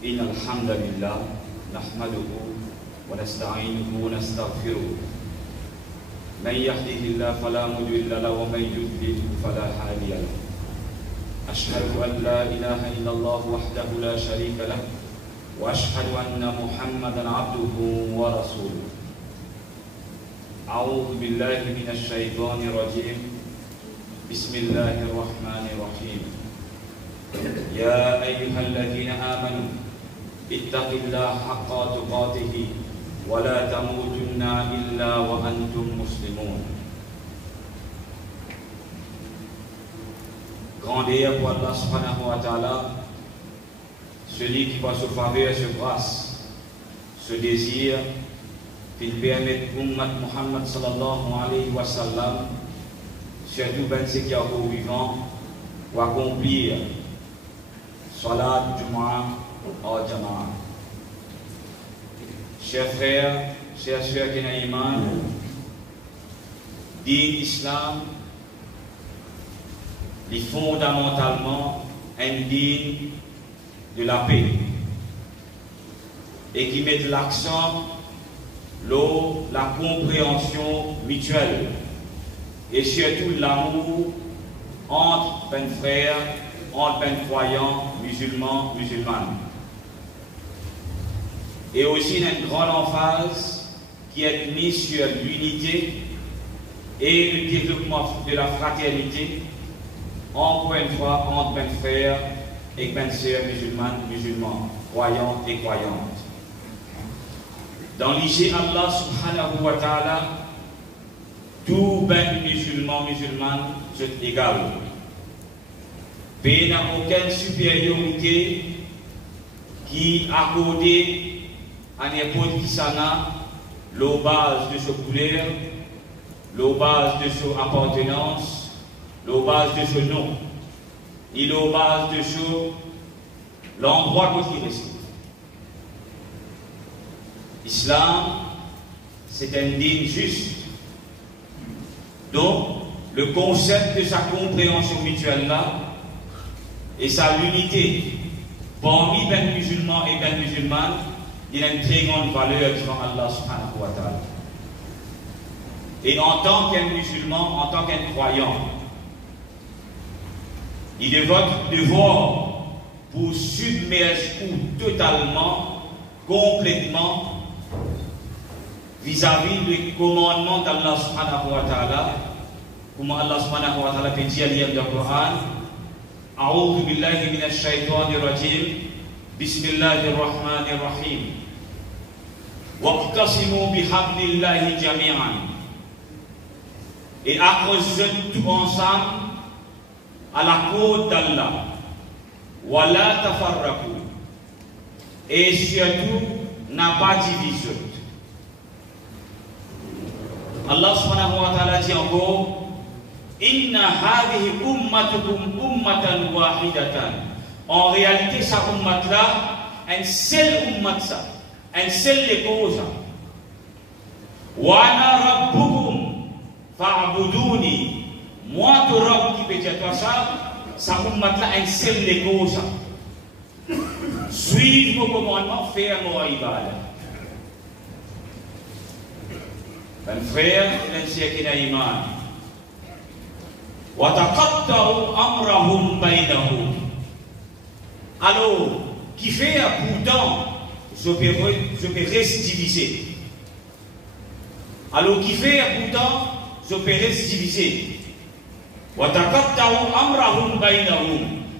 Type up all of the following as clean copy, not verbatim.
إن الحمد لله نحمده ونستعينه ونستغفره من يهده الله فلا مضل له ومن يضلل فلا هادي له أشهد أن لا إله إلا الله وحده لا شريك له وأشهد أن محمدا عبده ورسوله أعوذ بالله من الشيطان الرجيم بسم الله الرحمن الرحيم يا أيها الذين آمنوا اتقوا الله حق تقاته ولا تموتن إلا وأنتم مسلمون. Grandeur pour Allah subhanahu wa ta'ala, celui qui par sa faveur, sa grâce, ce désir qu'il permette Ummat Muhammad sallallahu alayhi wa sallam, surtout ben ceux qui sont vivants, pour accomplir Salat Jumu'ah au Jama'a. Chers frères, chers sœurs qui n'ont iman, dit l'islam est fondamentalement indigne de la paix et qui met l'accent sur la compréhension mutuelle et surtout l'amour entre ben frères, entre ben croyants, musulmans, musulmanes. Et aussi une grande emphase qui est mise sur l'unité et le développement de la fraternité, encore une fois, entre ben frères et ben sœurs musulmanes, musulmans, croyants et croyantes. Dans l'IG Allah subhanahu wa ta'ala, tout ben musulman, musulmane, c'est égal. Il n'y a aucune supériorité qui accordée à n'importe qui sana, la base de sa couleur, la base de son appartenance, la base de son nom, ni la base de son l'endroit où il réside. L'islam, c'est un digne juste. Donc, le concept de sa compréhension mutuelle là, et sa l'unité parmi les musulmans et les musulmanes, il a une très grande valeur devant Allah subhanahu wa ta'ala. Et en tant qu'un musulman, en tant qu'un croyant, il est votre devoir pour submerger totalement, complètement, vis-à-vis du commandement d'Allah subhanahu wa ta'ala, comme Allah subhanahu wa ta'ala peut dire dans le Coran, أعوذ بالله من الشيطان الرجيم بسم الله الرحمن الرحيم واقتسموا بحبل الله جميعا et accrochez tout ensemble à la corde d'Allah ولا تفرقوا et surtout n'a pas divisé. Allah subhanahu wa ta'ala dit encore Inna hadhihi ummatukum ummatan wahidatan. En réalité, sa ummat là, un seul ummat ça, un seul cause. Wa ana rabbukum fa'buduni. Moi, tu Rabb qui peut dire toi ça, sa ummat là, un seul cause. Suivez vos commandements, faire mon ibadah. Ben frère, l'ancien qui n'a iman. Alors, qui fait pourtant, je peux rediviser. Alors, qui fait pourtant, je peux rediviser.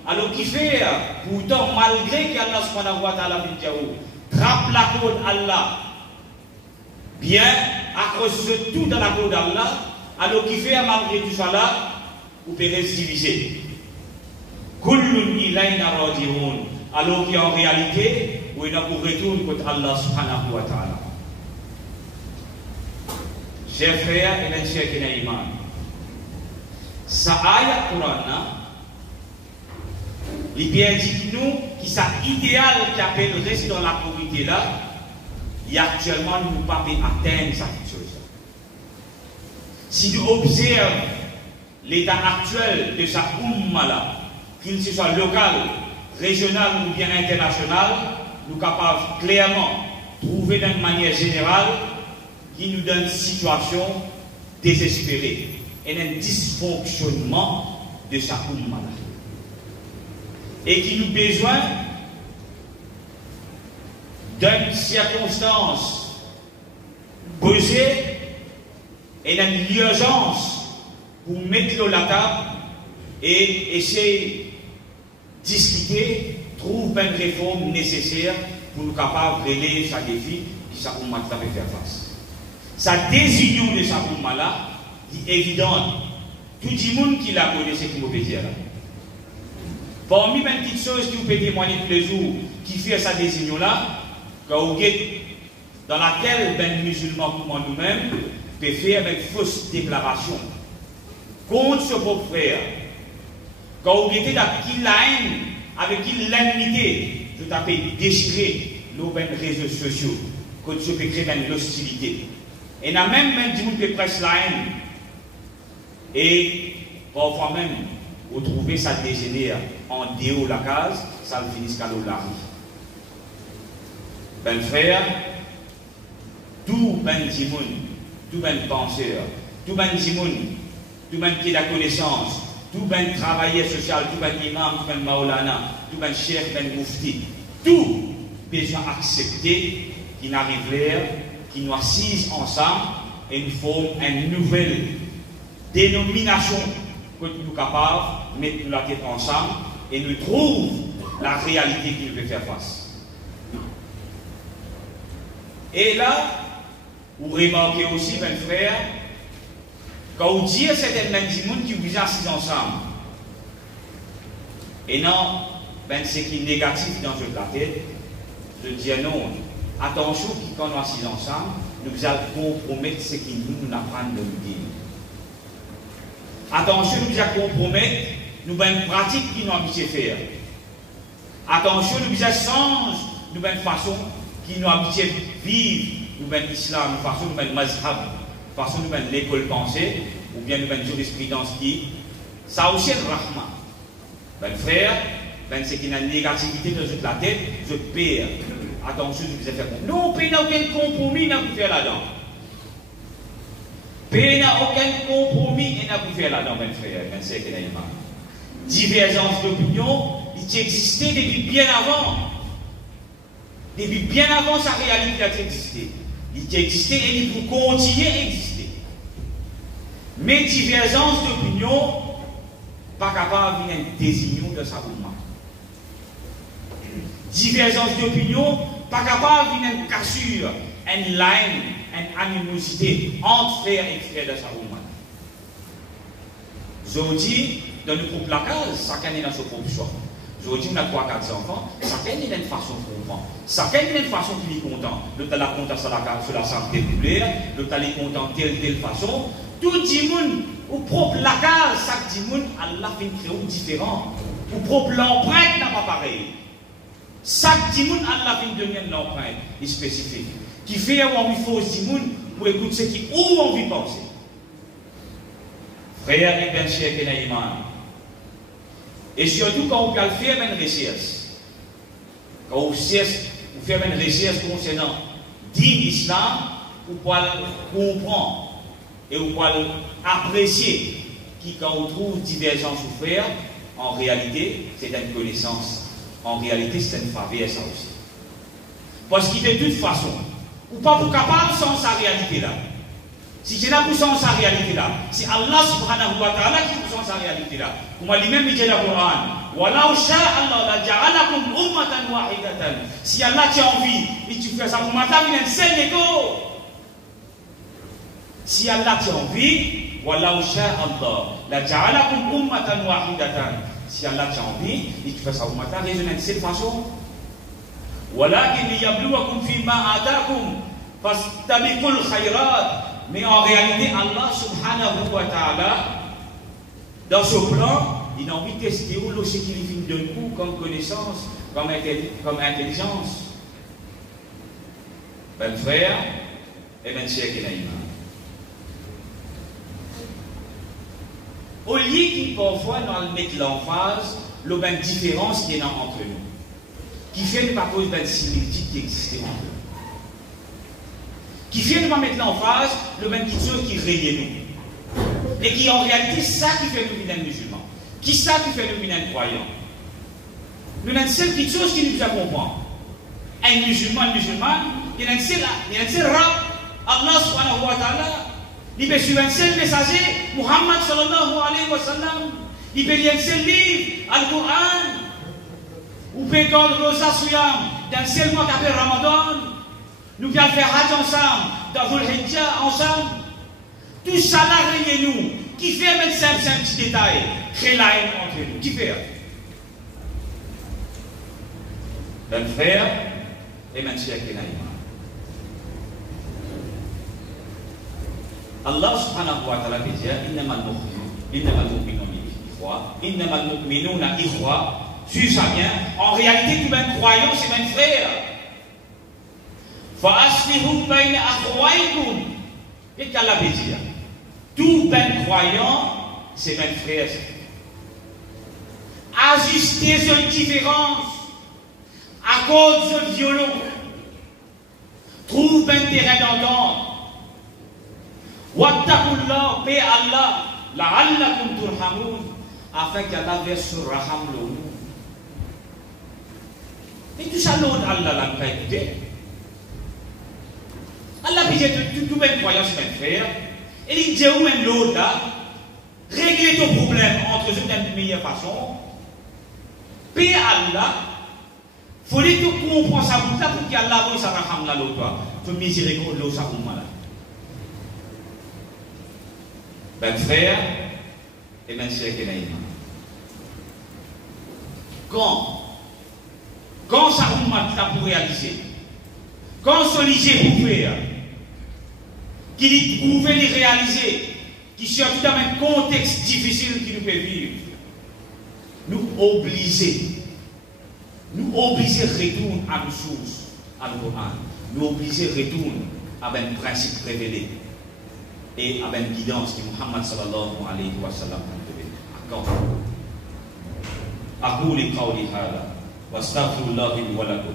Alors, qui fait pourtant, malgré qu'Allah subhanahu wa ta'ala trappe la corde Allah, bien, accroche tout dans la corde d'Allah, alors qui fait malgré tout ça là, vous pouvez diviser. Kullun ilayna raji'un. Alors qu'en réalité, vous êtes pour retourner contre Allah subhanahu wa ta'ala. Chers frères et chers qui n'ont iman, ça ayat Coran, il bien dit nous qui ça idéal qui appelle rester dans la communauté là, et actuellement nous ne pouvons pas atteindre cette chose. Si nous observons l'état actuel de sa umma là, qu'il soit local, régional ou bien international, nous capables clairement trouver d'une manière générale qui nous donne une situation désespérée et un dysfonctionnement de chaque malade. Et qui nous besoin d'une circonstance posée et d'une urgence pour mettre la table et essayer de discuter, trouver une réforme nécessaire pour nous capables de relever chaque défi que chaque monde peut faire face. Sa désunion de chaque monde là est évidente. Tout le monde qui la connaît, c'est qui vous peut dire là. Parmi les petites choses qui vous pouvez témoigner tous les jours, qui fait sa désunion là, dans laquelle les musulmans comme nous-mêmes peuvent faire une fausse déclaration contre ce propre frère. Quand vous êtes avec la haine, avec l'ennemité, vous avez déchiré nos réseaux sociaux, quand vous pouvez créer l'hostilité. Et dans même du monde qui presse la haine, et parfois même, vous trouvez ça dégénère en déo la case, ça le finit qu'à l'eau la rue. Ben frère, tout ben dimoun, tout ben penseur, tout ben dimoun, tout ben qui a la connaissance, tout ben travailleur social, tout ben imam, tout ben maolana, tout ben chef, ben moufti, tout besoin accepter qui n'arrive l'air, qui nous assise ensemble et nous forme une nouvelle dénomination que nous sommes capables de mettre la tête ensemble et nous trouve la réalité qui nous peut faire face. Et là, vous remarquez aussi, mes frères, quand vous dites certaines mêmes gens qui vous assisent ensemble, et non, ben, ce qui est négatif dans votre tête, je dis non, attention, quand nous assisons ensemble, nous allons compromettre ce qui nous apprend de nous dire. Attention, nous allons compromettre nous avons une pratique qui nous habitué à faire. Attention, nous avons change, nous avons une façon qui nous habitué à vivre, nous avons l'islam, une façon nous avons mazhab, une façon nous avons l'école pensée, ou bien nous avons une jurisprudence qui, ça aussi est le rahma. Ben frère, ben c'est qu'il y a une négativité dans la tête, je perds. Attention, je vous ai fait comprendre. Non, il n'y a aucun compromis à vous faire là-dedans. Il n'y a aucun compromis à vous faire là-dedans, mes frères, mes sœurs, mes amis. Divergence d'opinion, il existait depuis bien avant. Depuis bien avant, sa réalité a existé. Il existait et il peut continuer à exister. Mais divergence d'opinion, pas capable de venir désigner de sa mouvement. Divergence d'opinion, pas capable de venir cassure, une line, une animosité entre frères et frères de sa mouvement. Aujourd'hui, dans le groupe la case, chacun est dans son propre choix. Aujourd'hui, on a 3-4 enfants, chacun est une façon de comprendre. Chacun est une façon qui est content. L'autre a la content sur la santé populaire, l'autre a les content telle façon. Tout le monde, au propre la case, chaque monde, Allah fait une création différente. Au propre l'empreinte n'a pas pareil. Chaque monde, Allah fait une deuxième empreinte spécifique. Qui fait avoir envie fausse du monde pour écouter ce qui ont envie de penser. Frère et bien cher que l'Iman. Et surtout quand vous pouvez faire une recherche. Quand vous faites une recherche concernant l'islam, vous pouvez comprendre et vous pouvez apprécier qui, quand on trouve divergence ou frère, en réalité, c'est une connaissance. En réalité, c'est une faveur, ça aussi. Parce que de toute façon, ou pas pour capable sans sa réalité là. Si c'est là pour sans sa réalité là, c'est Allah subhanahu wa ta'ala qui pour sans sa réalité là. Comme lui-même dit dans le Coran, Wallahu sha'a Allah la ja'alakum ummatan wahidatan. Si Allah t'a envie, et tu fais ça pour matin, il y a un seul égo. Si Allah t'a envie, Wallahu sha'a Allah la ja'alakum ummatan wahidatan. Si Allah t'a envie, et tu fais ça pour matin, raisonner de cette façon. ولكن ليبلوكم فيما آتاكم فاستبقوا الخيرات. Mais en réalité, Allah subhanahu wa ta'ala, dans ce plan, il a envie de tester ce qu'il vient d'un coup comme connaissance, comme intelligence. Ben frère, et ben sœur qui n'a iman. Au lieu qu'il parfois nous mettre l'emphase, la différence qui est entre nous. qui fait ne pas poser une similitude qui existait entre eux. Qui fait ne pas mettre l'emphase le même quelque chose qui rayait nous. Et qui en réalité, ça qui fait nous venir musulmans. Qui ça qui fait nous venir croyants. Nous avons une seule petite chose qui nous a compris. Un musulman, une musulmane, il y a un seul rab, Allah subhanahu wa ta'ala, il peut suivre un seul messager, Muhammad sallallahu alayhi wa sallam, il peut lire un seul livre, Al-Qur'an, ou peut garder le Rosa Souyam, d'un seul mois qu'appelle Ramadan, nous pouvons faire Hajj ensemble, dans Dhul Hijjah ensemble. Tout ça là, réunissez-nous. Qui fait même simple, c'est un petit détail, créer la haine entre nous. Qui fait? Un frère et un chien qui n'a pas. Allah subhanahu wa ta'ala dit Innama al-mu'minuna ikhwa. Suis ça bien. En réalité, tout même croyant, c'est même frère. Fa'aslihu bayna akhwaykum. Qu'est-ce qu'Allah veut dire? Tout même croyant, c'est même frère. Ajuster cette différence à cause de violon. Trouve un terrain d'entente. Wattaqullah, paix Allah, la'allakum turhamun, afin qu'Allah verse sur Raham l'eau. Et tout ça, l'autre, Allah l'a pas écouté. Allah dit tout même croyant, c'est même frère. Et il dit où même l'autre là, régler ton problème entre eux d'une meilleure façon. Paix Allah. Il faut que tu comprennes ça pour qu'Allah voit ça Raham là l'autre. Tu miséricorde l'eau ça pour moi là. Ben frère et ben chère Kenaïma. Quand ça vous m'a pour réaliser, quand ce lycée pour faire, qu'il pouvait les réaliser, qui surtout dans un contexte difficile qu'il nous fait vivre, nous obliger à retourner à nos sources, à nos Coran, nous obliger à retourner à un principe révélé. Et avec une guidance de Muhammad sallallahu alayhi wa sallam. أقول قولي هذا وأستغفر الله لي ولكم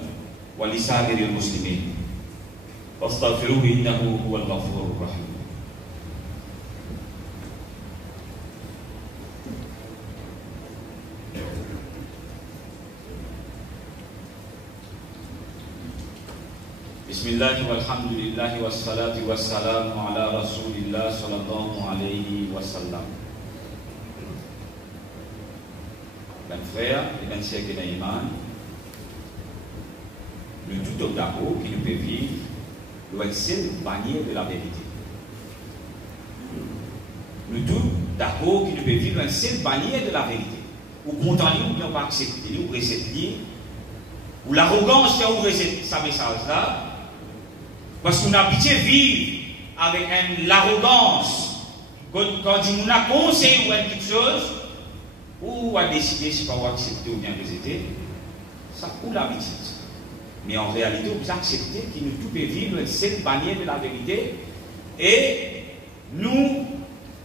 ولسائر المسلمين واستغفروه إنه هو الغفور الرحيم. بسم الله والحمد لله والصلاة والسلام على رسول الله صلى الله عليه وسلم. Ben frère et ben sœur qui n'a iman, le tout d'accord qui nous peut vivre, le seul bannière de la vérité. Le tout d'accord qui nous peut vivre, le seul bannière de la vérité. Ou contenter ou bien pas accepter, ou rejeter, ou l'arrogance qui a ouvert sa message là. Parce qu'on a habitué à vivre avec l'arrogance. Quand on a conseillé ou quelque chose, ou a décidé si pas accepter ou bien rejeter, ça coule l'habitude. Mais en réalité, vous acceptez qu'il nous tout peut vivre cette bannière de la vérité et nous,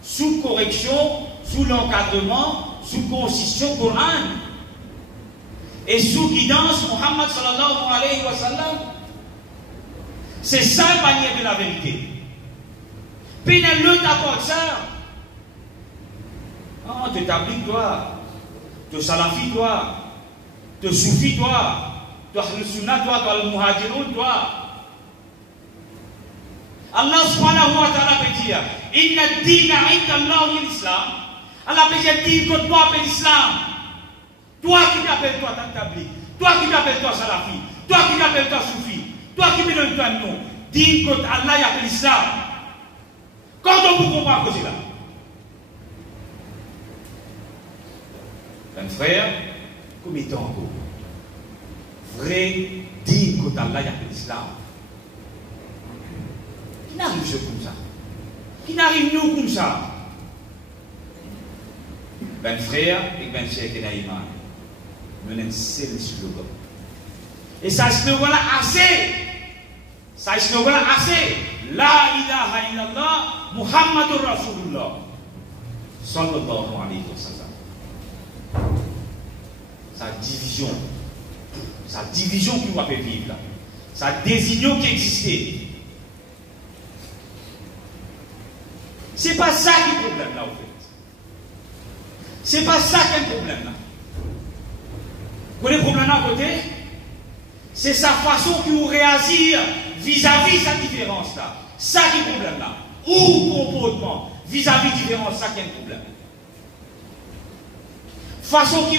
sous correction, sous l'encadrement, sous constitution Coran et sous guidance Muhammad sallallahu alayhi wa sallam. C'est ça la bannière de la vérité. Puis le t'apporte ça. Oh, tu t'appliques toi, tu salafi toi, tu soufi toi, tu ahlus sunnah toi, tu al-muhajirun toi. Allah subhanahu wa ta'ala peut dire Inna ad-dina 'inda Allah l'islam. Allah peut dire dis que toi appelles l'islam. Toi qui t'appelles toi tabliq, toi qui t'appelles toi salafi, toi qui t'appelles toi soufi. Toi qui me donnes un nom, dis que Allah y appelle l'islam. Quand on vous comprend que c'est là. Un frère, comme étant encore, vrai, dis que Allah y appelle l'islam. Qui n'arrive pas comme ça? Qui n'arrive nous comme ça? Ben frère et ben chère Kenaïma, nous avons un seul slogan. Et ça slogan là assez. Ça slogan là assez. La ilaha illallah Muhammadur Rasulullah sallallahu alayhi wa sallam. Sa division, Sa division qui va vivre là. Sa désignation qui existait. C'est pas ça qui est le problème là, en fait. C'est pas ça qui est le problème là. Vous voyez le problème là à côté? C'est sa façon qu'il réagit vis-à-vis de sa différence là. Ça qui est le problème là. Ou comportement vis-à-vis de différence, ça qui est le problème. Façon qui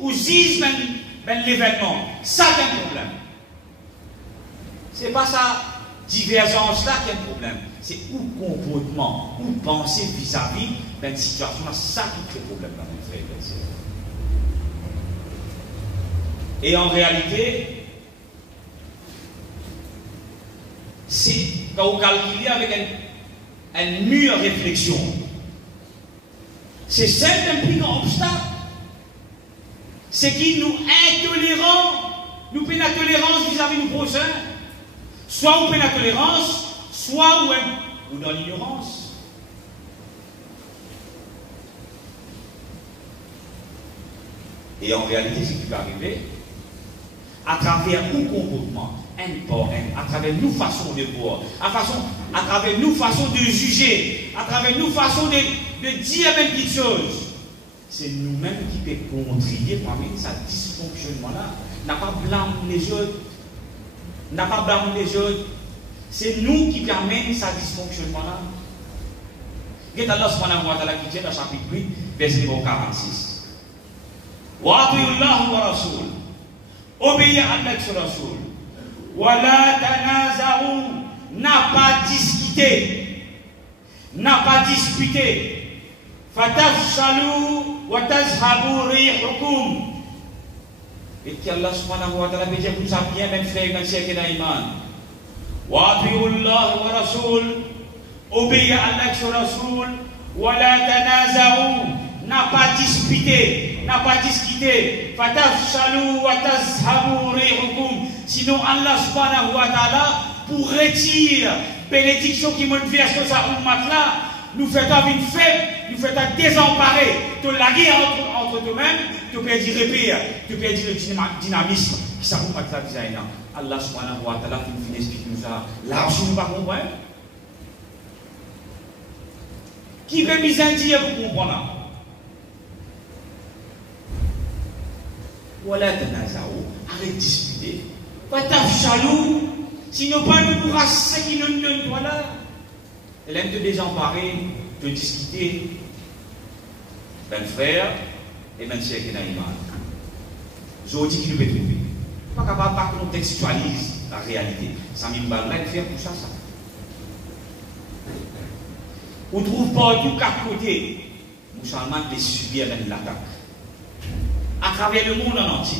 ou juge même l'événement, ça qui est le problème. C'est pas ça divergence là qui est le problème. C'est ou comportement, ou penser vis-à-vis d'une situation, ça qui crée le problème dans notre frère et sœurs. Et en réalité, c'est quand vous calculez avec une mûre réflexion, c'est celle d'un plus grand obstacle. C'est qui nous intolérant, nous payons la tolérance vis-à-vis de nos prochains. Soit on paye la tolérance, soit ou dans l'ignorance. Et en réalité, ce qui peut arriver, à travers nos comportements, à travers nos façons de voir, à travers nos façons de juger, à travers nos façons de dire même petites choses, c'est nous-mêmes qui peut contribuer parmi ce dysfonctionnement-là. N'a pas blâmé les autres. N'a pas blâmé les autres. C'est nous qui permettons ce dysfonctionnement-là. Regardez Allah subhanahu wa ta'ala qui dit dans le chapitre 8, verset 46. Wa ati'ullahu wa rasul. Obéir à Allah sur rasul. Wa la tanaza'u. N'a pas discuté. N'a pas disputé. Fatafshalu wa tazhabu rihukum. Et qu'Allah subhanahu wa ta'ala peut dire vous ça bien, même frère, même sœur qui est dans l'iman. Wa ati'ullah wa rasul. Obéir à Allah sur rasul. Wa la tanaza'u. N'a pas disputé. N'a pas discuté. Fatafshalu wa tazhabu rihukum. Sinon Allah subhanahu wa ta'ala pour retirer bénédiction qui monte vers ce ça ummat là, nous fait une faible, nous fait désemparer, de la guerre entre nous-mêmes, tu peux dire répire, tu peux dire le dynamisme qui s'appelle pas de design. Allah subhanahu wa ta'ala qui nous explique nous ça. Là, je ne pas comprendre. Qui peut bien dire pour comprendre? Voilà, arrête de discuter. Pas t'afchalou, sinon pas nous pourra ce qui nous donne, voilà. Elle aime te désemparer, te discuter. Ben frère et ben sœur qui est dans l'iman. Je vous dis qu'il peut trouver. Pas capable de contextualiser la réalité. Ça m'y va là, il fait pour ça. On trouve partout quatre côtés. Musulmans de subir l'attaque. À travers le monde en entier.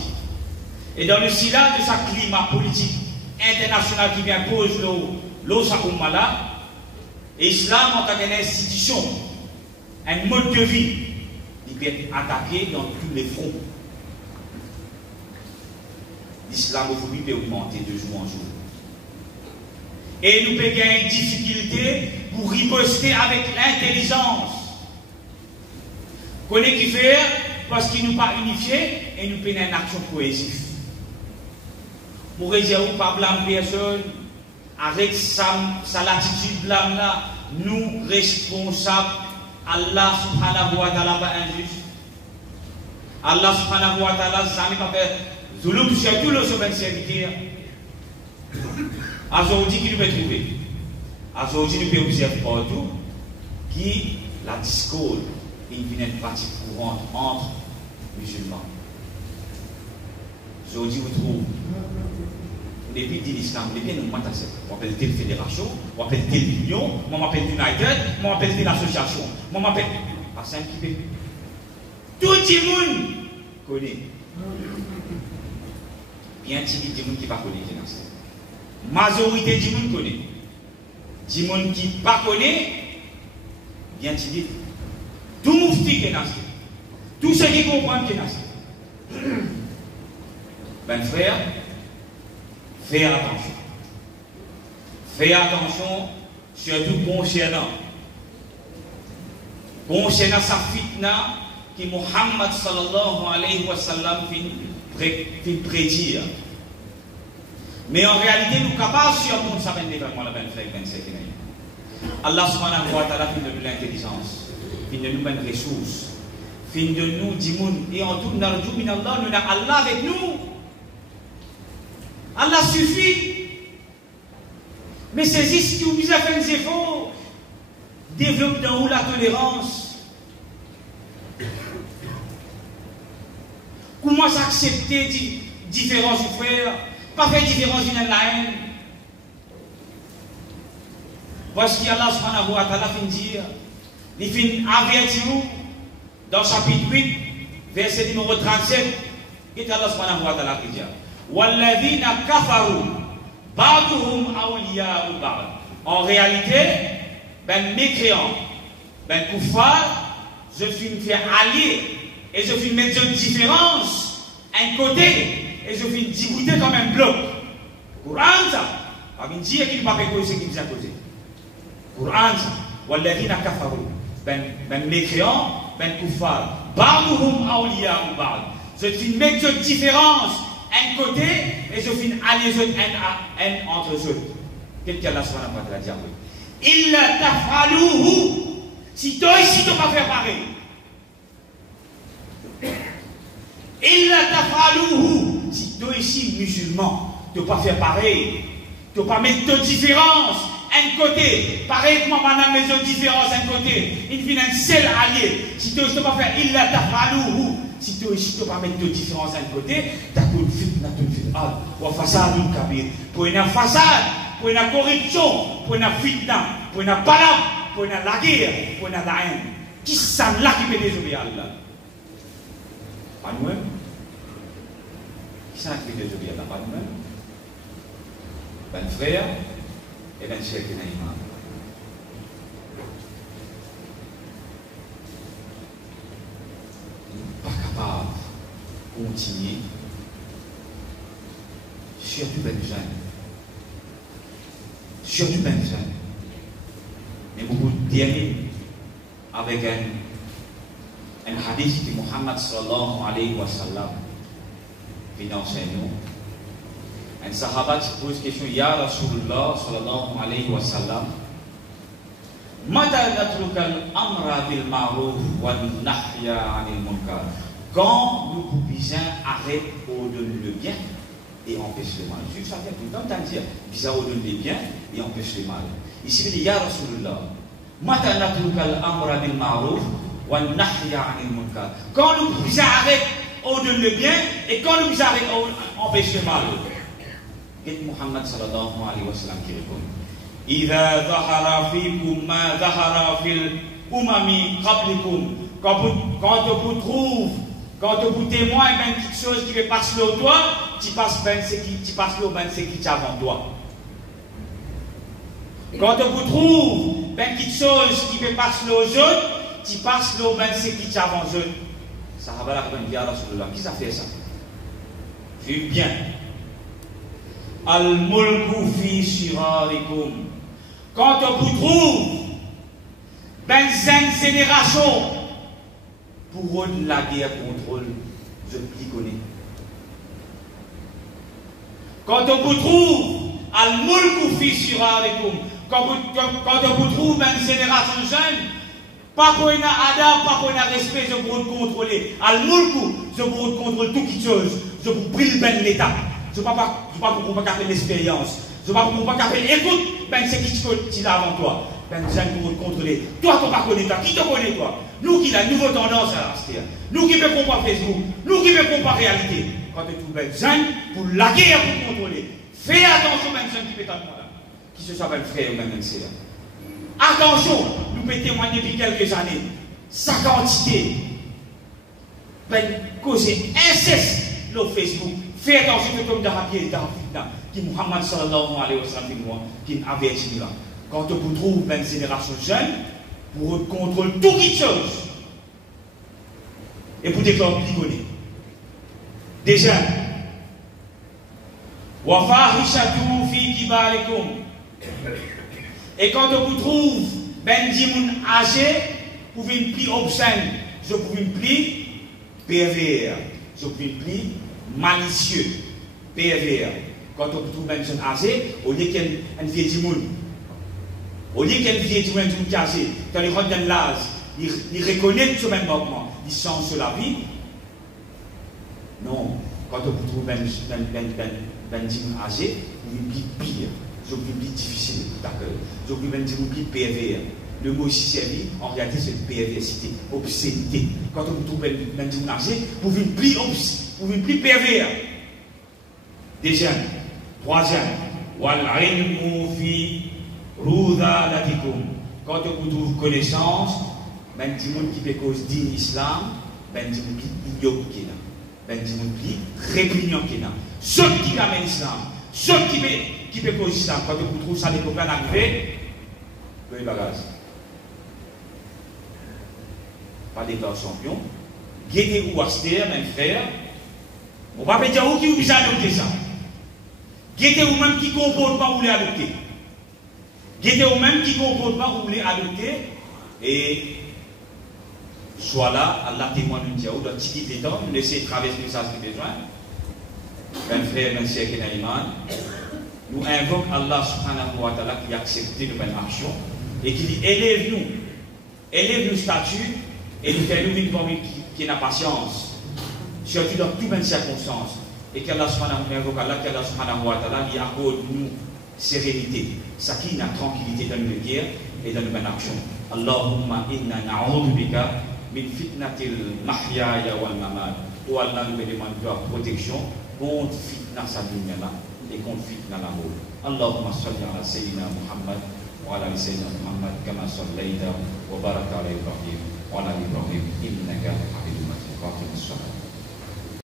Et dans le silence de ce climat politique international qui impose l'Osakoumala, l'islam en tant qu'institution, un mode de vie, il peut être attaqué dans tous les fronts. L'islamophobie peut augmenter de jour en jour. Et nous pouvons avoir une difficulté pour riposter avec l'intelligence. Qu'on est qui fait parce qu'il nous pas unifié et nous pouvons une action cohésive. Pour dire pas blâmer personne, avec sa latitude blâme là, nous responsables, Allah subhanahu wa ta'ala pas injuste. Allah subhanahu wa ta'ala jamais pas fait zulum sur tout le chemin de serviteur. Aujourd'hui, qui nous peut trouver? Aujourd'hui, nous pouvons observer partout qui la discorde est une pratique courante entre musulmans. Aujourd'hui, vous trouvez, depuis l'islam, depuis nous on appelle telle fédération, on appelle telle union, on appelle United, on appelle telle association, on appelle. Pas simple qui fait. Tout le monde connaît. Bien timide, du monde qui ne connaît pas. Majorité du monde connaît. Du monde qui ne pas connaît, bien timide. Tout moufti qui est nassé. Tous ceux qui comprennent qui est nassé. Ben frère, fais attention. Fais attention, surtout concernant sa fitna qui Muhammad sallallahu alayhi wa sallam prédire. Mais en réalité, nous sommes capables sur le monde, ça va être vraiment le 25. Allah subhanahu wa ta'ala fait de nous l'intelligence, fait de nous une ressource, fait de nous du monde, et en tout, nous avons Allah avec nous. Allah suffit. Mais c'est ce qui vous a fait des efforts, développe dans vous la tolérance. Comment s'accepter différence du frère, pas faire différence d'une la haine. Voici ce qu'Allah subhanahu wa ta'ala fait dire. Il fait avertir nous dans le chapitre 8, verset numéro 37, et Allah subhanahu wa ta'ala dit Walladhina kafaru ba'duhum awliya'u ba'd. En réalité, ben mécréant, ben kuffar, je suis me faire allier et je suis mettre une différence, un côté, et je suis dégoûter comme un bloc. Courant ça, pas me dire qu'il ne va pas faire ce qu'il nous a causé. Courant ça, walladhina kafaru, ben mécréant, ben kuffar, ba'duhum awliya'u ba'd. Je suis mettre une différence, un côté, et je suis allier un entre eux. Qu'est-ce qu'Allah subhanahu wa ta'ala dit après? Il taf'aluhu. Si toi ici, tu ne vas pas faire pareil. Il taf'aluhu. Si toi ici, musulman, tu ne vas pas faire pareil. Tu ne vas pas mettre de différence. Un côté, pareil que moi, madame, mes autres différences, un côté. Il vient un seul allié. Si toi ici, tu ne vas pas faire il taf'aluhu. Si toi ici, tu ne vas pas mettre de différence à un côté, tu as une fitna, ou une façade, pour une façade, pour une corruption, pour une fitna, pour une palabre, pour une la guerre, pour une la haine. Qui ça là qui peut désobéir à Allah? Pas nous-mêmes. Qui ça qui peut désobéir à Allah? Pas nous-mêmes. Ben frère et ben sœur qui n'a pas. Pas capable de continuer, surtout ben jeunes. Surtout ben jeunes. Mais beaucoup termine avec un hadith de Muhammad sallallahu alayhi wa sallam qui enseigne nous. Un sahaba qui pose question, Ya Rasulullah sallallahu alayhi wa sallam, Mata natruka al-amra bil ma'ruf wa nahya 'anil munkar. Quand nous pouvons arrêter ordonner le bien et empêcher le mal. Je ça fait tout le temps dire, bizarre ordonner le bien et empêcher le mal. Ici il dit Ya Rasulullah, Mata natruka al-amra bil ma'ruf wa nahya 'anil munkar. Quand nous pouvons arrêter ordonner le bien et quand nous pouvons arrêter empêcher le mal. Et Muhammad sallallahu alayhi wa sallam qui répond. إذا ظهر فيكم ما ظهر في الأمم قبلكم. Quand on vous témoigne ben quelque chose qui va passer au toi, tu passes ben ce qui est avant toi. Quand on vous trouve ben quelque chose qui va passer aux autres, tu passes ben ce qui est avant eux. Sahaba la ben ya Rasulullah, qui ça fait ça? J'ai eu bien. Al-mulku fi shirarikum. Quand on vous trouve, ben une génération, pour eux la guerre contre je plie connais. Quand on vous trouve, al-mulku fi shirarikum, quand on vous trouve une génération jeune, pas pour une adam, pas pour un respect, je vous contrôler. Al-mulku, je vous contrôle toute chose, je vous brille ben l'état. Je ne sais pas pour faire l'expérience. Je ne sais pas pour faire l'écoute. Ben, c'est qui là avant toi. Ben, nous allons pour contrôler. Toi, tu ne connais pas. Qui te connaît, toi? Nous qui avons une nouvelle tendance à rester. Nous qui ne pouvons pas Facebook. Nous qui ne pouvons pas réalité. Quand tu trouves ben jeune, pour la guerre, pour contrôler. Fais attention, ben jeune qui peut t'entendre. Qui se soit ben frère ou ben une sœur. Attention, nous pouvons témoigner depuis quelques années. Sa quantité. Ben, causer inceste sur Facebook. Fais attention que comme d'Arabie qui Muhammad sallallahu alayhi wa sallam qui avertit là. Quand on vous trouve une génération jeune, pour contrôler toute chose et pour déclarer pligonner. Déjà, et quand on vous trouve ben dimoun âgé, vous pouvez plus obscène, je pouvez plus pervers, je pouvez plus malicieux, pervers. Quand on trouve une personne âgée, au lieu qu'elle vieille du monde, au lieu qu'elle vieille du monde casé, quand il rentre dans l'âge, il reconnaît ce même moment, il change sur la vie. Non, quand on trouve une personne âgée, il est pire, c'est plus difficile d'accueillir, c'est plus pervers. Le mot ici servi, en réalité, c'est perversité, obscénité. Quand on trouve une personne âgée, vous venez plus pervers. Deuxième, troisième, wal-ilmu fi ruda latikum. Quand on trouve connaissance, même des gens qui peut cause din islam, même des gens qui ignorent qui là, même des gens qui répugnent qui là. Ceux qui amènent l'islam, ceux qui peut cause islam, quand on trouve ça les copains arrivés, le bagage. Pas des grands champions, guettez ou aster, même frère. On va pas dire où qui vous besoin adopter ça. Guettez ou même qui comportement vous voulez adopter. Guettez ou même qui comportement vous voulez adopter. Et soit là, Allah témoigne de Dieu, dans petit les temps, nous laisser traverser le message qui besoin. Ben frère, ben sœur qui est iman, nous invoquons Allah subhanahu wa ta'ala qui accepte nos bonnes actions et qui élève nous statut et nous fait nous une famille qui a patience, surtout dans toutes les circonstances. Et qu'Allah subhanahu wa ta'ala lui accorde nous sérénité, sakina, tranquillité dans nos guerres et dans nos bonnes actions. Allahumma inna na'udhu bika min fitnatil mahyaya wal mamat. Oh Allah, nous demandons ta protection contre fitna sa dunya là et contre fitna la mort. Allahumma salli ala sayyidina Muhammad wa ala sayyidina Muhammad kama sallaita wa baraka ala Ibrahim wa ala Ibrahim innaka hamidun majid.